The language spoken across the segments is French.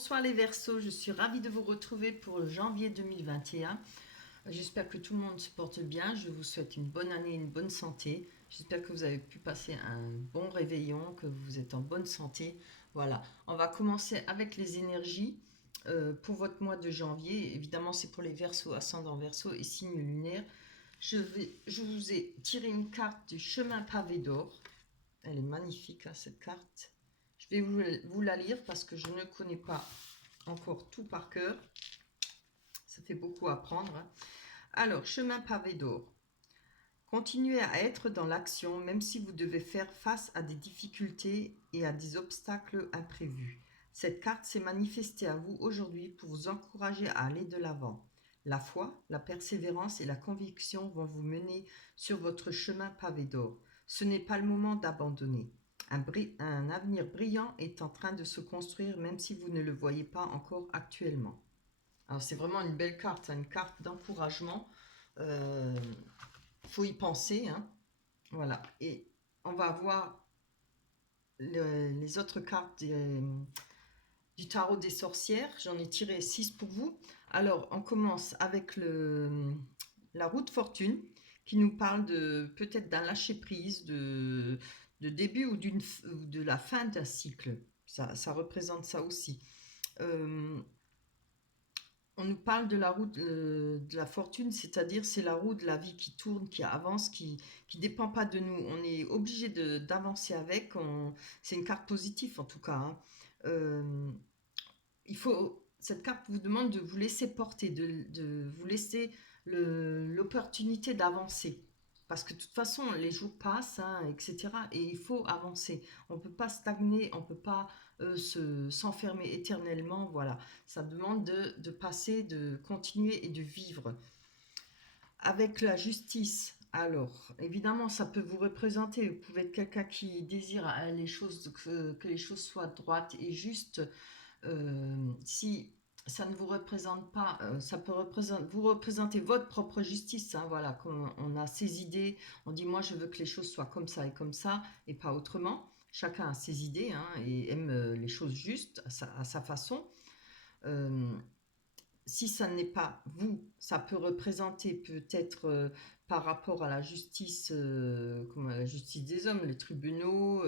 Bonsoir les Verseaux, je suis ravie de vous retrouver pour janvier 2021. J'espère que tout le monde se porte bien, je vous souhaite une bonne année, une bonne santé. J'espère que vous avez pu passer un bon réveillon, que vous êtes en bonne santé. Voilà, on va commencer avec les énergies pour votre mois de janvier. Évidemment, c'est pour les Verseaux, ascendant Verseau et signe lunaire. Je vous ai tiré une carte du chemin pavé d'or. Elle est magnifique, hein, cette carte. Je vais vous la lire parce que je ne connais pas encore tout par cœur. Ça fait beaucoup à apprendre. Hein. Alors, chemin pavé d'or. Continuez à être dans l'action même si vous devez faire face à des difficultés et à des obstacles imprévus. Cette carte s'est manifestée à vous aujourd'hui pour vous encourager à aller de l'avant. La foi, la persévérance et la conviction vont vous mener sur votre chemin pavé d'or. Ce n'est pas le moment d'abandonner. Un avenir brillant est en train de se construire même si vous ne le voyez pas encore actuellement. Alors c'est vraiment une belle carte, hein, une carte d'encouragement. Faut y penser, hein. Voilà. Et on va voir les autres cartes du tarot des sorcières. J'en ai tiré 6 pour vous. Alors on commence avec la roue de fortune qui nous parle de peut-être d'un lâcher prise, de début ou de la fin d'un cycle. Ça représente ça aussi. On nous parle de la roue de la fortune, c'est-à-dire c'est la roue de la vie qui tourne, qui avance, qui dépend pas de nous. On est obligé d'avancer avec. C'est une carte positive en tout cas. Hein. Euh, cette carte vous demande de vous laisser porter, de vous laisser l'opportunité d'avancer. Parce que de toute façon, les jours passent, hein, etc. Et il faut avancer. On ne peut pas stagner, on ne peut pas s'enfermer éternellement. Voilà, ça demande de passer, de continuer et de vivre. Avec la justice, alors, évidemment, ça peut vous représenter. Vous pouvez être quelqu'un qui désire que les choses soient droites et justes. Si ça ne vous représente pas, ça peut vous représenter votre propre justice. Hein, voilà, quand on a ses idées, on dit moi je veux que les choses soient comme ça et pas autrement. Chacun a ses idées, hein, et aime les choses justes à sa façon. Euh, Si ça n'est pas vous, ça peut représenter peut-être par rapport à la justice, comme la justice des hommes, les tribunaux,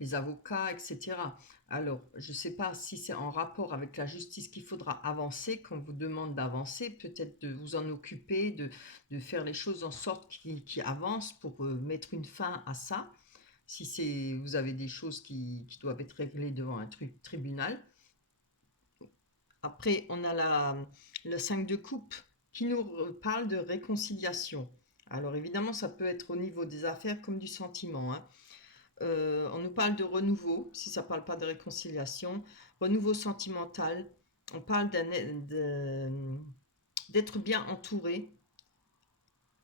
les avocats, etc. Alors, je ne sais pas si c'est en rapport avec la justice qu'il faudra avancer, qu'on vous demande d'avancer, peut-être de vous en occuper, de faire les choses en sorte qu'ils avancent pour mettre une fin à ça. Si vous avez des choses qui doivent être réglées devant un tribunal. Après, on a le 5 de coupe qui nous parle de réconciliation. Alors évidemment, ça peut être au niveau des affaires comme du sentiment. Hein. On nous parle de renouveau, si ça ne parle pas de réconciliation. Renouveau sentimental. On parle d'être bien entouré.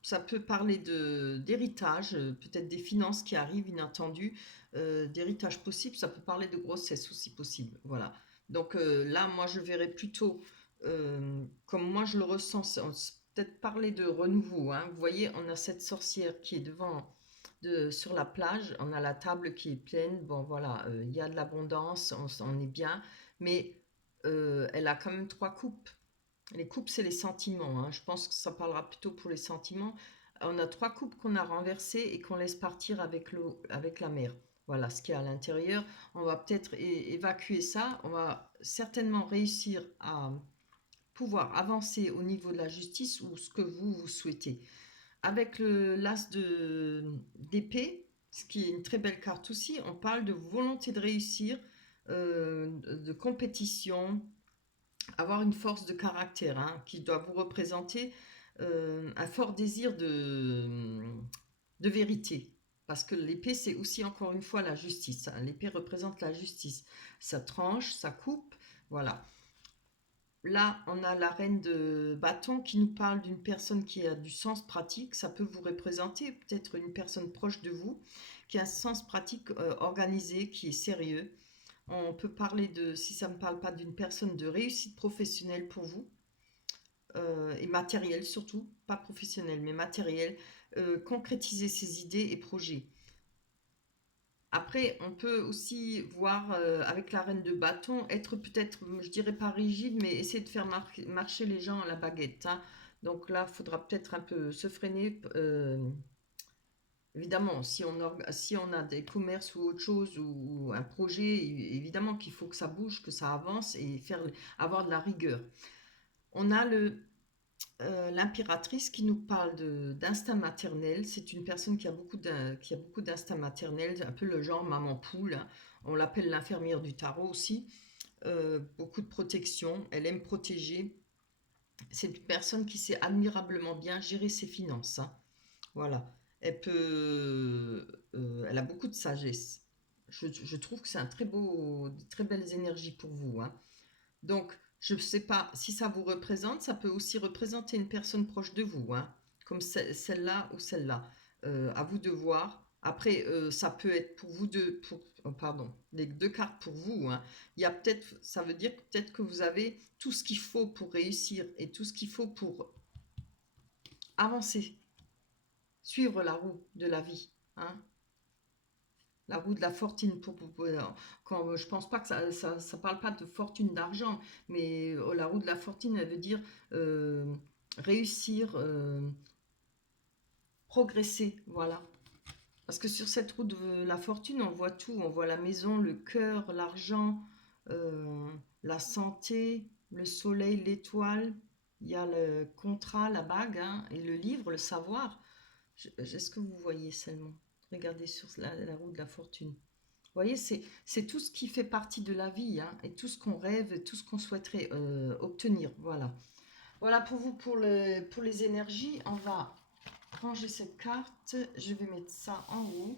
Ça peut parler d'héritage, peut-être des finances qui arrivent inattendues, d'héritage possible. Ça peut parler de grossesse aussi possible. Voilà. Donc là, moi, je verrais plutôt, comme moi je le ressens, peut-être parler de renouveau. Hein. Vous voyez, on a cette sorcière qui est sur la plage. On a la table qui est pleine. Bon, voilà, il y a de l'abondance, on est bien. Mais elle a quand même 3 coupes. Les coupes, c'est les sentiments. Hein. Je pense que ça parlera plutôt pour les sentiments. On a 3 coupes qu'on a renversées et qu'on laisse partir avec l'eau, avec la mer. Voilà ce qu'il y a à l'intérieur. On va peut-être évacuer ça. On va certainement réussir à pouvoir avancer au niveau de la justice ou ce que vous souhaitez. Avec l'as d'épée, ce qui est une très belle carte aussi, on parle de volonté de réussir, de compétition, avoir une force de caractère, hein, qui doit vous représenter un fort désir de vérité. Parce que l'épée, c'est aussi encore une fois la justice. Hein. L'épée représente la justice. Ça tranche, ça coupe, voilà. Là, on a la reine de bâton qui nous parle d'une personne qui a du sens pratique. Ça peut vous représenter peut-être une personne proche de vous qui a un sens pratique organisé, qui est sérieux. On peut parler si ça ne parle pas d'une personne, de réussite professionnelle pour vous, et matérielle surtout, pas professionnelle, mais matérielle, concrétiser ses idées et projets. Après, on peut aussi voir avec la reine de bâton, être peut-être, je dirais pas rigide, mais essayer de faire marcher les gens à la baguette, hein. Donc là, il faudra peut-être un peu se freiner. Évidemment, si on a des commerces ou autre chose ou un projet, évidemment qu'il faut que ça bouge, que ça avance et avoir de la rigueur. On a l'impératrice qui nous parle d'instinct maternel. C'est une personne qui a beaucoup d'instinct maternel, un peu le genre maman poule, hein. On l'appelle l'infirmière du tarot aussi. Beaucoup de protection. Elle aime protéger. C'est une personne qui sait admirablement bien gérer ses finances, hein. Voilà. Elle a beaucoup de sagesse. Je trouve que c'est un très belles énergies pour vous, hein. Donc, je ne sais pas si ça vous représente, ça peut aussi représenter une personne proche de vous, hein, comme celle-là ou celle-là. À vous de voir. Après, ça peut être pour vous deux, pardon, les deux cartes pour vous, hein. Il y a peut-être, ça veut dire peut-être que vous avez tout ce qu'il faut pour réussir et tout ce qu'il faut pour avancer, suivre la roue de la vie, hein. La roue de la fortune quand je pense pas que ça parle pas de fortune d'argent, mais la roue de la fortune, elle veut dire euh, réussir, progresser, voilà. Parce que sur cette roue de la fortune, on voit tout, on voit la maison, le cœur, l'argent, euh, la santé, le soleil, l'étoile, il y a le contrat, la bague, hein, et le livre, le savoir. Est-ce que vous voyez seulement? Regardez sur la roue de la fortune. Vous voyez, c'est tout ce qui fait partie de la vie, hein, et tout ce qu'on rêve, et tout ce qu'on souhaiterait obtenir. Voilà. Voilà pour vous, pour les énergies. On va ranger cette carte. Je vais mettre ça en haut.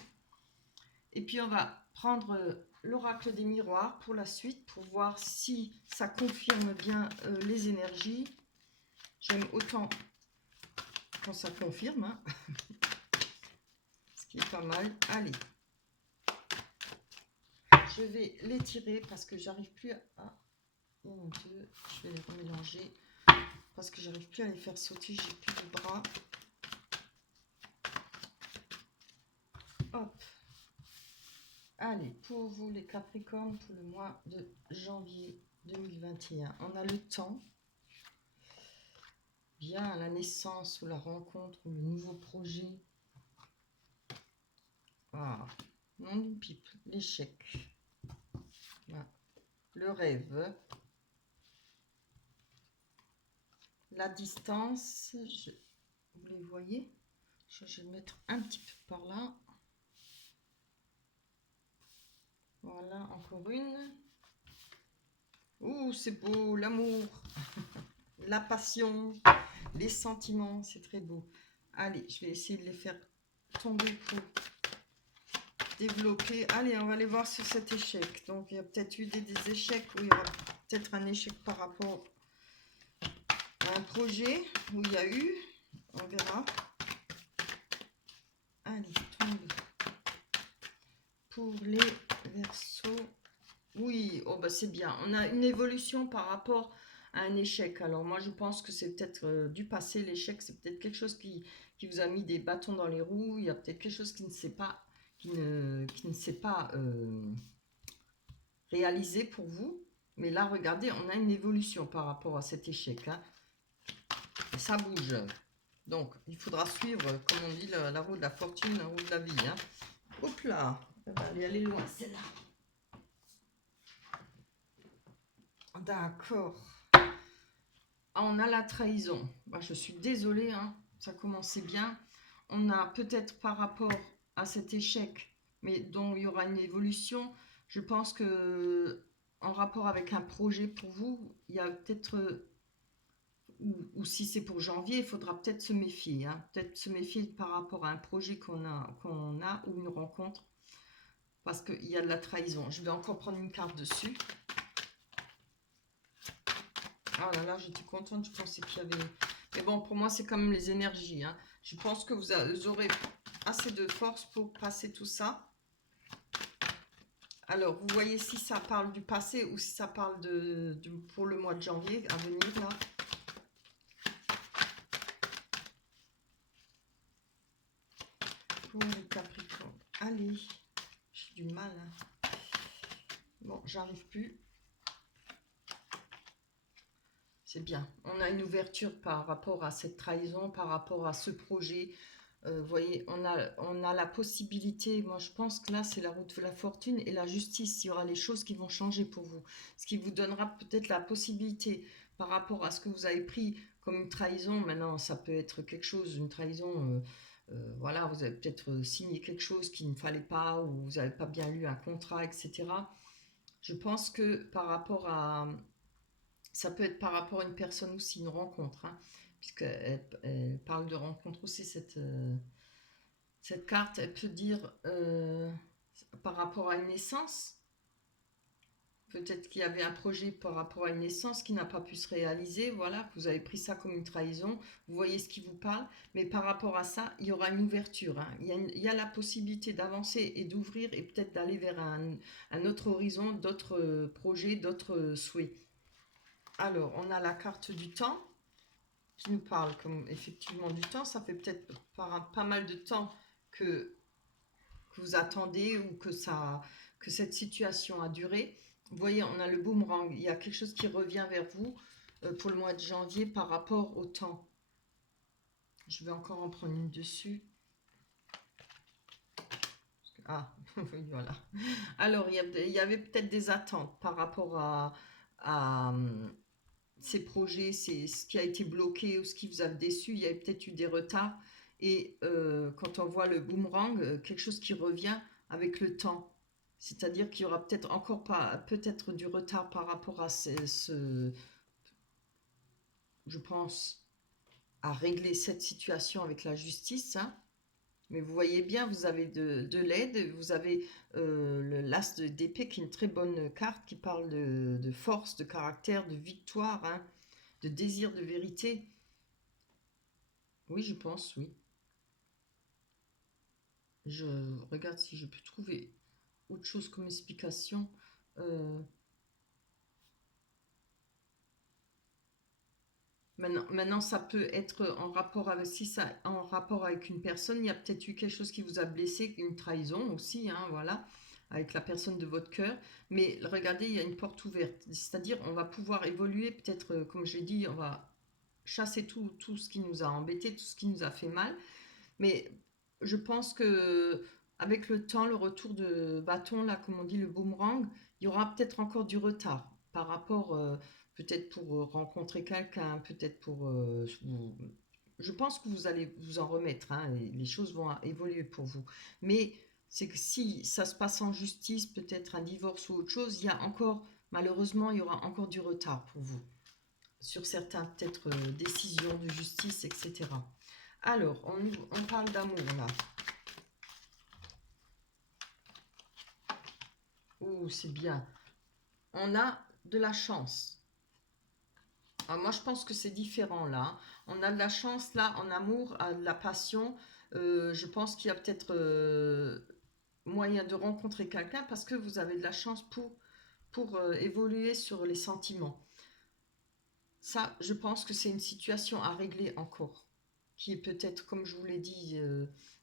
Et puis, on va prendre l'oracle des miroirs pour la suite, pour voir si ça confirme bien les énergies. J'aime autant quand ça confirme, hein, ce qui est pas mal. Allez. Je vais les tirer parce que j'arrive plus à... Oh mon Dieu, je vais les remélanger parce que j'arrive plus à les faire sauter, j'ai plus de bras. Hop. Allez, pour vous les Capricornes, pour le mois de janvier 2021, on a le temps. Bien, la naissance ou la rencontre ou le nouveau projet. Ah, non d'une pipe, l'échec. Voilà. Le rêve. La distance, vous les voyez? Je vais le mettre un petit peu par là. Voilà, encore une. Ouh, c'est beau, l'amour, la passion, les sentiments, c'est très beau. Allez, je vais essayer de les faire tomber pour développer. Allez, on va aller voir sur cet échec. Donc, il y a peut-être eu des échecs, où il y aura peut-être un échec par rapport à un projet où il y a eu. On verra. Allez, tombe. Pour les Verseaux. Oui, oh bah c'est bien. On a une évolution par rapport à un échec. Alors moi je pense que c'est peut-être du passé. L'échec, c'est peut-être quelque chose qui vous a mis des bâtons dans les roues. Il y a peut-être quelque chose qui ne s'est pas réalisé pour vous. Mais là, regardez, on a une évolution par rapport à cet échec, hein. Et ça bouge. Donc, il faudra suivre, comme on dit, la roue de la fortune, la roue de la vie, hein. Hop là, elle va aller loin, celle-là. D'accord. Ah, on a la trahison. Bah, je suis désolée, hein, ça commençait bien. On a peut-être par rapport à cet échec, mais dont il y aura une évolution, je pense que en rapport avec un projet pour vous, il y a peut-être, ou si c'est pour janvier, il faudra peut-être se méfier, hein, peut-être se méfier par rapport à un projet qu'on a ou une rencontre, parce qu'il y a de la trahison. Je vais encore prendre une carte dessus. Ah là là, j'étais contente, je pensais qu'il y avait... Mais bon, pour moi, c'est quand même les énergies, hein. Je pense que vous aurez assez de force pour passer tout ça. Alors, vous voyez si ça parle du passé ou si ça parle pour le mois de janvier à venir, là. Pour les Capricornes. Allez, je J'ai du mal. Hein. Bon, j'arrive plus. C'est bien. On a une ouverture par rapport à cette trahison, par rapport à ce projet. Vous voyez, on a la possibilité. Moi, je pense que là, c'est la route de la fortune et la justice. Il y aura les choses qui vont changer pour vous. Ce qui vous donnera peut-être la possibilité par rapport à ce que vous avez pris comme une trahison. Maintenant, ça peut être quelque chose, une trahison. Voilà, vous avez peut-être signé quelque chose qu'il ne fallait pas ou vous n'avez pas bien lu un contrat, etc. Je pense que par rapport à, ça peut être par rapport à une personne aussi, une rencontre, hein, puisqu'elle parle de rencontre aussi, cette carte. Elle peut dire par rapport à une naissance, peut-être qu'il y avait un projet par rapport à une naissance qui n'a pas pu se réaliser, voilà, vous avez pris ça comme une trahison, vous voyez ce qui vous parle, mais par rapport à ça, il y aura une ouverture, hein. Il y a la possibilité d'avancer et d'ouvrir et peut-être d'aller vers un autre horizon, d'autres projets, d'autres souhaits. Alors, on a la carte du temps qui nous parle comme effectivement du temps. Ça fait peut-être pas mal de temps que vous attendez ou que cette situation a duré. Vous voyez, on a le boomerang. Il y a quelque chose qui revient vers vous pour le mois de janvier par rapport au temps. Je vais encore en prendre une dessus. Ah, oui, voilà. Alors, il y avait peut-être des attentes par rapport à ces projets, c'est ce qui a été bloqué ou ce qui vous a déçu, il y a peut-être eu des retards. Et quand on voit le boomerang, quelque chose qui revient avec le temps. C'est-à-dire qu'il y aura peut-être encore pas, peut-être du retard par rapport à je pense, à régler cette situation avec la justice. Hein. Mais vous voyez bien, vous avez de l'aide, vous avez l'as d'épée qui est une très bonne carte qui parle de force, de caractère, de victoire, hein, de désir de vérité. Oui, je pense, oui. Je regarde si je peux trouver autre chose comme explication. Euh, maintenant, ça peut être en rapport avec, si ça, en rapport avec une personne, il y a peut-être eu quelque chose qui vous a blessé, une trahison aussi, hein, voilà, avec la personne de votre cœur. Mais regardez, il y a une porte ouverte. C'est-à-dire, on va pouvoir évoluer, peut-être, comme j'ai dit, on va chasser tout ce qui nous a embêté, tout ce qui nous a fait mal. Mais je pense que avec le temps, le retour de bâton, là, comme on dit, le boomerang, il y aura peut-être encore du retard par rapport, peut-être pour rencontrer quelqu'un, peut-être pour... je pense que vous allez vous en remettre, hein, et les choses vont évoluer pour vous. Mais c'est que si ça se passe en justice, peut-être un divorce ou autre chose, il y a encore, malheureusement, il y aura encore du retard pour vous sur certaines peut-être décisions de justice, etc. Alors, on parle d'amour là. Oh, c'est bien. On a de la chance. Alors, moi, je pense que c'est différent là. On a de la chance là en amour, de la passion. Je pense qu'il y a peut-être moyen de rencontrer quelqu'un parce que vous avez de la chance pour évoluer sur les sentiments. Ça, je pense que c'est une situation à régler encore, qui est peut-être, comme je vous l'ai dit,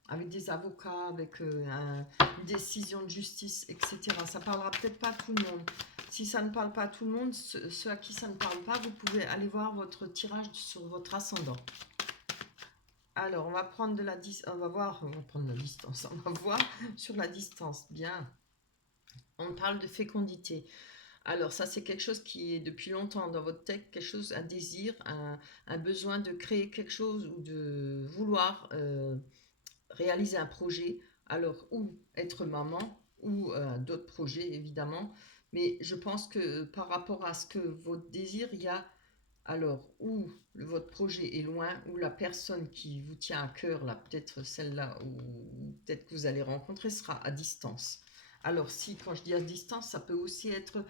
avec des avocats, avec une décision de justice, etc. Ça parlera peut-être pas à tout le monde. Si ça ne parle pas à tout le monde, ceux à qui ça ne parle pas, vous pouvez aller voir votre tirage sur votre ascendant. Alors, on va prendre de la distance, on va prendre la distance, on va voir sur la distance, bien. On parle de fécondité. Alors ça, c'est quelque chose qui est depuis longtemps dans votre tête, quelque chose, un désir, un besoin de créer quelque chose ou de vouloir réaliser un projet. Alors, ou être maman, ou d'autres projets, évidemment. Mais je pense que par rapport à ce que votre désir, il y a alors ou votre projet est loin, ou la personne qui vous tient à cœur, là, peut-être celle-là, ou peut-être que vous allez rencontrer, sera à distance. Alors si, quand je dis à distance, ça peut aussi être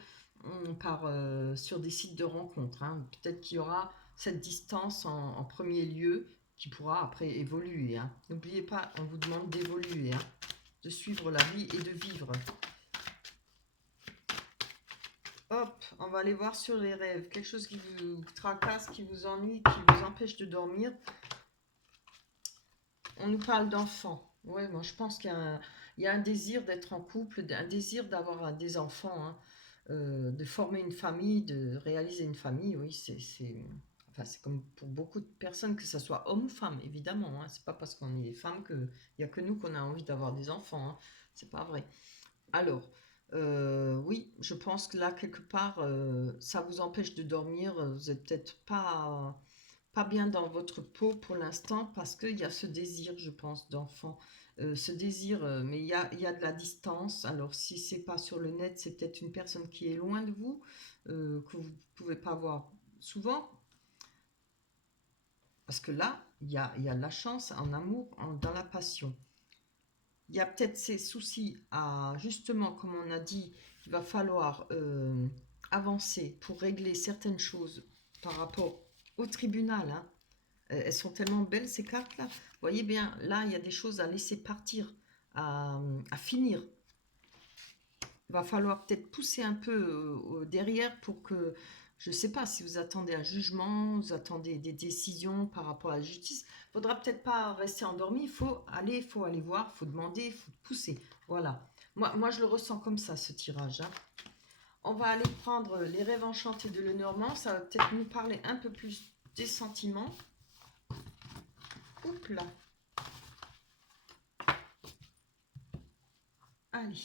sur des sites de rencontres. Hein. Peut-être qu'il y aura cette distance en premier lieu qui pourra après évoluer. Hein. N'oubliez pas, on vous demande d'évoluer, hein, de suivre la vie et de vivre. Hop, on va aller voir sur les rêves. Quelque chose qui vous tracasse, qui vous ennuie, qui vous empêche de dormir. On nous parle d'enfants. Oui, moi je pense qu'il Il y a un désir d'être en couple, un désir d'avoir des enfants, hein, de former une famille, de réaliser une famille. Oui, enfin, c'est comme pour beaucoup de personnes, que ce soit homme ou femme, évidemment. Hein. C'est pas parce qu'on est femme qu'il n'y a que nous qu'on a envie d'avoir des enfants. Hein. C'est pas vrai. Alors, oui, je pense que là, quelque part, ça vous empêche de dormir. Vous n'êtes peut-être pas bien dans votre peau pour l'instant parce qu'il y a ce désir, je pense, d'enfant. Ce désir, mais il y a de la distance. Alors, si c'est pas sur le net, c'est peut-être une personne qui est loin de vous, que vous pouvez pas voir souvent. Parce que là, il y a de la chance en amour, dans la passion. Il y a peut-être ces soucis à, justement, comme on a dit, il va falloir avancer pour régler certaines choses par rapport au tribunal. Hein. Elles sont tellement belles, ces cartes-là. Vous voyez bien, là, il y a des choses à laisser partir, à finir. Il va falloir peut-être pousser un peu derrière pour que, je ne sais pas, si vous attendez un jugement, vous attendez des décisions par rapport à la justice, il ne faudra peut-être pas rester endormi, il faut aller voir, il faut demander, il faut pousser. Voilà. Moi, je le ressens comme ça, ce tirage. Hein. On va aller prendre les rêves enchantés de Lenormand. Ça va peut-être nous parler un peu plus des sentiments. Oups là. Allez.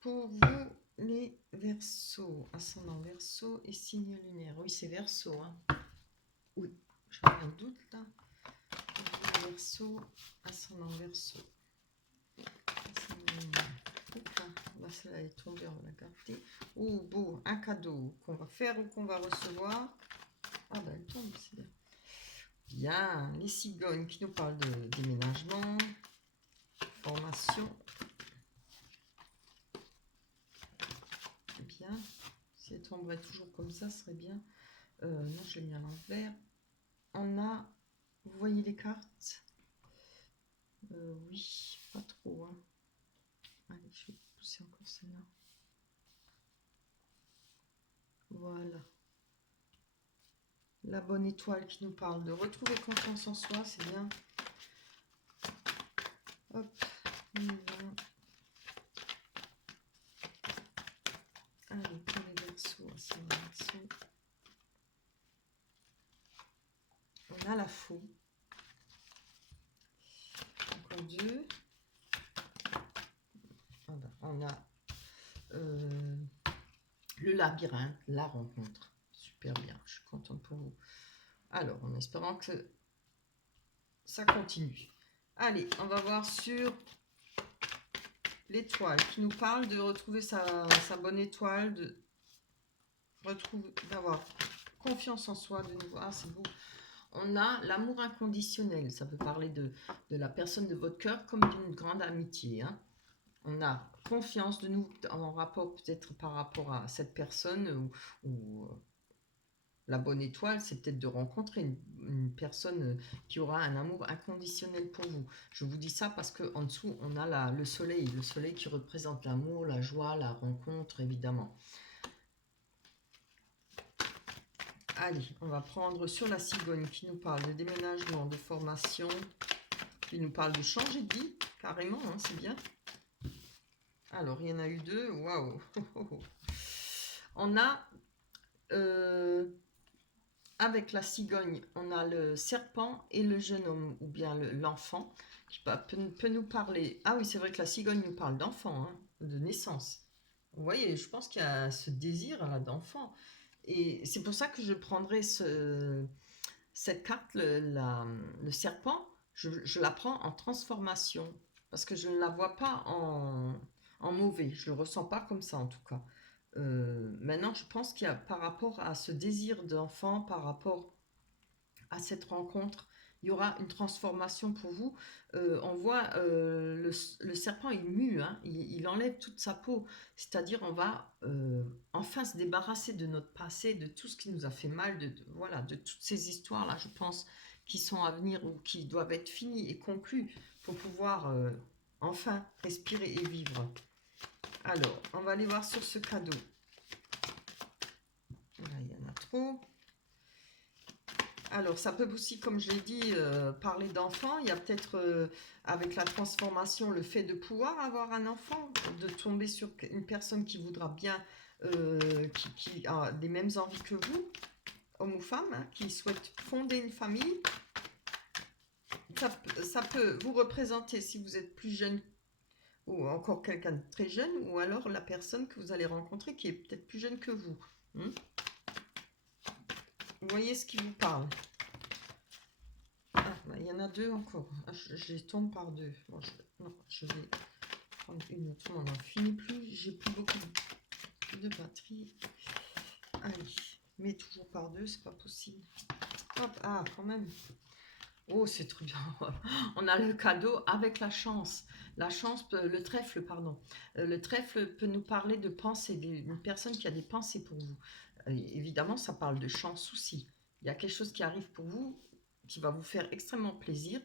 Pour vous, les Verseaux, ascendant Verseau et signe lunaire. Oui, c'est Verseau. Hein. Oui, j'avais un doute là. Pour vous, les Verseau, ascendant Verseau. Là, celle-là est tombée, on va la garder. Oh, beau, un cadeau qu'on va faire ou qu'on va recevoir. Ah ben, elle tombe, c'est bien. Bien, les cigognes qui nous parlent de déménagement, formation. Bien, si elle tomberait toujours comme ça, ce serait bien. Non, je l'ai mis à l'envers. On a, vous voyez les cartes? Oui, pas trop. Hein. Allez, je vais pousser encore celle-là. Voilà. La bonne étoile qui nous parle de retrouver confiance en soi, c'est bien. Hop, on y va. Allez, pour les Verseaux, c'est les Verseaux. On a la faux. Encore deux. Voilà, on a le labyrinthe, la rencontre. Super bien, je suis contente pour vous. Alors, en espérant que ça continue. Allez, on va voir sur l'étoile qui nous parle de retrouver sa bonne étoile, d'avoir confiance en soi de nouveau. Ah, c'est beau. On a l'amour inconditionnel. Ça peut parler de la personne de votre cœur comme d'une grande amitié. Hein. On a confiance de nous en rapport peut-être par rapport à cette personne ou la bonne étoile, c'est peut-être de rencontrer une personne qui aura un amour inconditionnel pour vous. Je vous dis ça parce qu'en dessous, on a le soleil qui représente l'amour, la joie, la rencontre, évidemment. Allez, on va prendre sur la cigogne qui nous parle de déménagement, de formation, qui nous parle de changer de vie, carrément, hein, c'est bien. Alors, il y en a eu deux, waouh. On a... avec la cigogne, on a le serpent et le jeune homme, ou bien l'enfant, qui peut nous parler. Ah oui, c'est vrai que la cigogne nous parle d'enfant, hein, de naissance. Vous voyez, je pense qu'il y a ce désir là d'enfant. Et c'est pour ça que je prendrai cette carte, le serpent, je la prends en transformation. Parce que je ne la vois pas en mauvais. Je ne le ressens pas comme ça en tout cas. Maintenant, je pense qu'il y a par rapport à ce désir d'enfant, par rapport à cette rencontre, il y aura une transformation pour vous. On voit le serpent, il mue, hein, il enlève toute sa peau. C'est-à-dire, on va enfin se débarrasser de notre passé, de tout ce qui nous a fait mal, voilà, de toutes ces histoires-là, je pense, qui sont à venir ou qui doivent être finies et conclues pour pouvoir enfin respirer et vivre. Alors, on va aller voir sur ce cadeau. Là, il y en a trop. Alors, ça peut aussi, comme je l'ai dit, parler d'enfant. Il y a peut-être, avec la transformation, le fait de pouvoir avoir un enfant, de tomber sur une personne qui voudra bien, qui a des mêmes envies que vous, homme ou femme, hein, qui souhaite fonder une famille. Ça peut vous représenter si vous êtes plus jeune ou encore quelqu'un de très jeune, ou alors la personne que vous allez rencontrer qui est peut-être plus jeune que vous. Hmm. Vous voyez ce qui vous parle? Ah, bah, il y en a deux encore. Ah, je les tombe par deux. Bon, non, je vais prendre une autre. On n'en finit plus. J'ai plus beaucoup de batterie. Allez, mais toujours par deux, c'est pas possible. Hop, ah, quand même. Oh, c'est trop bien. On a le cadeau avec la chance. La chance, le trèfle, pardon. Le trèfle peut nous parler de pensée, d'une personne qui a des pensées pour vous. Évidemment, ça parle de chance aussi. Il y a quelque chose qui arrive pour vous qui va vous faire extrêmement plaisir.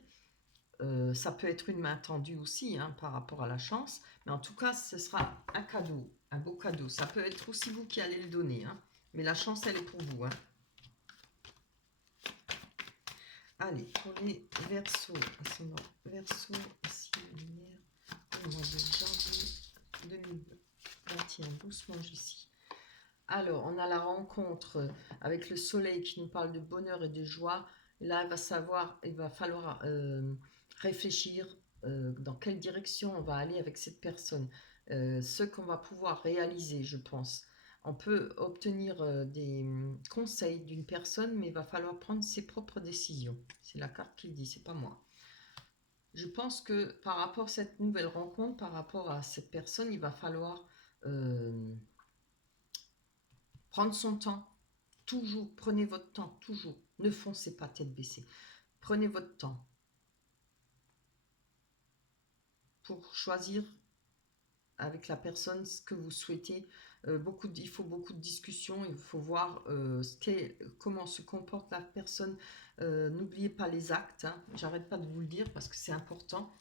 Ça peut être une main tendue aussi, hein, par rapport à la chance. Mais en tout cas, ce sera un cadeau, un beau cadeau. Ça peut être aussi vous qui allez le donner, hein. Mais la chance, elle est pour vous, hein. Allez, pour les Verseaux, Verseau, ici, lumière, le mois de janvier 2021, doucement ici. Alors, on a la rencontre avec le soleil qui nous parle de bonheur et de joie. Là, il va falloir réfléchir dans quelle direction on va aller avec cette personne. Ce qu'on va pouvoir réaliser, je pense. On peut obtenir des conseils d'une personne, mais il va falloir prendre ses propres décisions. C'est la carte qui le dit, c'est pas moi. Je pense que par rapport à cette nouvelle rencontre, par rapport à cette personne, il va falloir euh, prendre son temps. Toujours, prenez votre temps, toujours. Ne foncez pas tête baissée. Prenez votre temps pour choisir avec la personne ce que vous souhaitez. Il faut beaucoup de discussions, il faut voir comment se comporte la personne. N'oubliez pas les actes, hein. J'arrête pas de vous le dire parce que c'est important.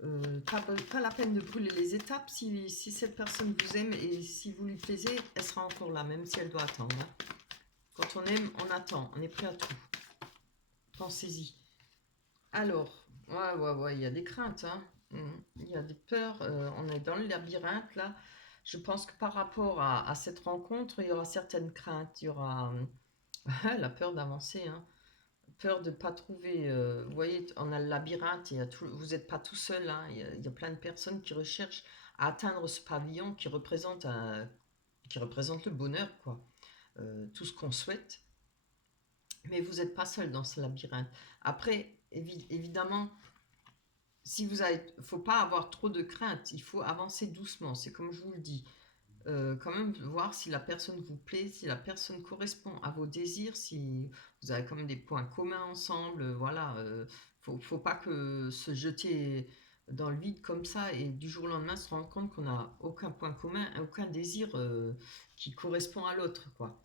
Pas la peine de brûler les étapes. Si cette personne vous aime et si vous lui plaisez, elle sera encore là, même si elle doit attendre, hein. Quand on aime, on attend, on est prêt à tout. Pensez-y. Alors, ouais, il y a des craintes, hein. Il y a des peurs. On est dans le labyrinthe, là. Je pense que par rapport à cette rencontre, il y aura certaines craintes. Il y aura la peur d'avancer, hein. Peur de ne pas trouver. Vous voyez, on a le labyrinthe. Vous n'êtes pas tout seul, hein. Il y a plein de personnes qui recherchent à atteindre ce pavillon qui représente le bonheur, quoi. Tout ce qu'on souhaite. Mais vous n'êtes pas seul dans ce labyrinthe. Après, évidemment, si vous avez, faut pas avoir trop de crainte. Il faut avancer doucement. C'est comme je vous le dis. Quand même voir si la personne vous plaît, si la personne correspond à vos désirs, si vous avez quand même des points communs ensemble. Voilà. Faut pas que se jeter dans le vide comme ça et du jour au lendemain se rendre compte qu'on n'a aucun point commun, aucun désir qui correspond à l'autre, quoi.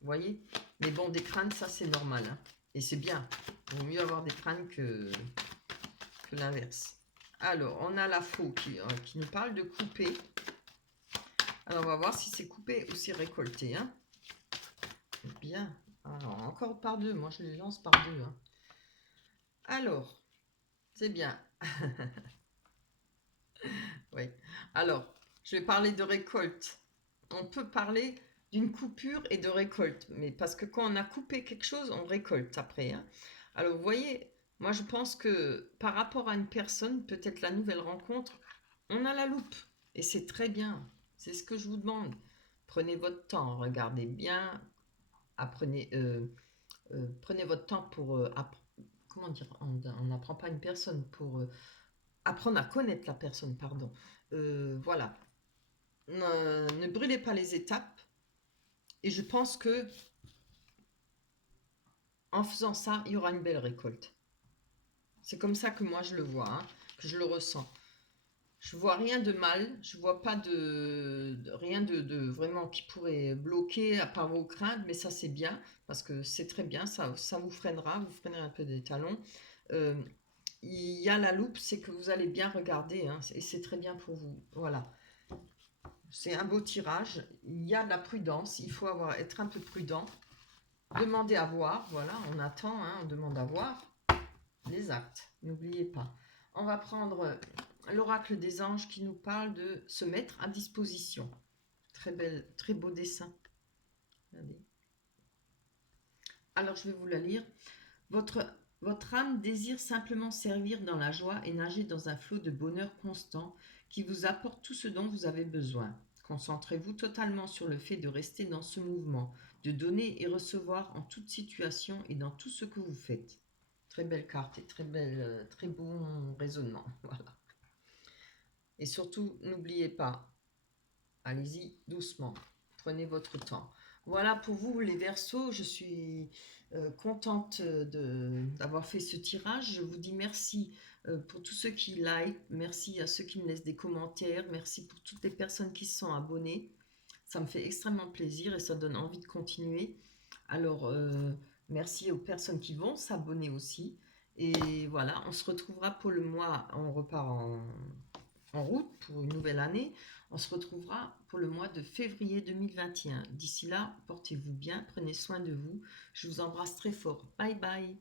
Vous voyez? Mais bon, des craintes, ça c'est normal, hein. Et c'est bien. Il vaut mieux avoir des craintes que l'inverse. Alors, on a la faux qui nous parle de couper. Alors, on va voir si c'est coupé ou c'est récolté, hein. Bien. Alors, encore par deux. Moi, je les lance par deux, hein. Alors, c'est bien. Oui. Alors, je vais parler de récolte. On peut parler d'une coupure et de récolte, mais parce que quand on a coupé quelque chose, on récolte après, hein. Alors, vous voyez, moi, je pense que par rapport à une personne, peut-être la nouvelle rencontre, on a la loupe et c'est très bien. C'est ce que je vous demande. Prenez votre temps, regardez bien, apprenez, prenez votre temps pour comment dire, on n'apprend pas une personne pour apprendre à connaître la personne, pardon. Voilà. Ne brûlez pas les étapes. Et je pense que en faisant ça, il y aura une belle récolte. C'est comme ça que moi je le vois, hein, que je le ressens. Je vois rien de mal, je vois pas rien de vraiment qui pourrait bloquer à part vos craintes, mais ça c'est bien parce que c'est très bien, ça vous freinera un peu des talons. Euh, il y a la loupe, c'est que vous allez bien regarder, hein, et c'est très bien pour vous. Voilà, c'est un beau tirage. Il y a de la prudence, il faut être un peu prudent. Demandez à voir, voilà, on attend, hein, on demande à voir les actes, n'oubliez pas. On va prendre l'oracle des anges qui nous parle de se mettre à disposition. Très belle, très beau dessin. Regardez. Alors je vais vous la lire. Votre âme désire simplement servir dans la joie et nager dans un flot de bonheur constant qui vous apporte tout ce dont vous avez besoin. Concentrez-vous totalement sur le fait de rester dans ce mouvement, de donner et recevoir en toute situation et dans tout ce que vous faites. Très belle carte et très bon raisonnement. Voilà. Et surtout, n'oubliez pas, allez-y doucement, prenez votre temps. Voilà pour vous les Verseaux, je suis contente d'avoir fait ce tirage. Je vous dis merci pour tous ceux qui like, merci à ceux qui me laissent des commentaires, merci pour toutes les personnes qui se sont abonnées. Ça me fait extrêmement plaisir et ça donne envie de continuer. Alors, merci aux personnes qui vont s'abonner aussi. Et voilà, on se retrouvera pour le mois, on repart en route pour une nouvelle année. On se retrouvera pour le mois de février 2021. D'ici là, portez-vous bien, prenez soin de vous. Je vous embrasse très fort. Bye bye.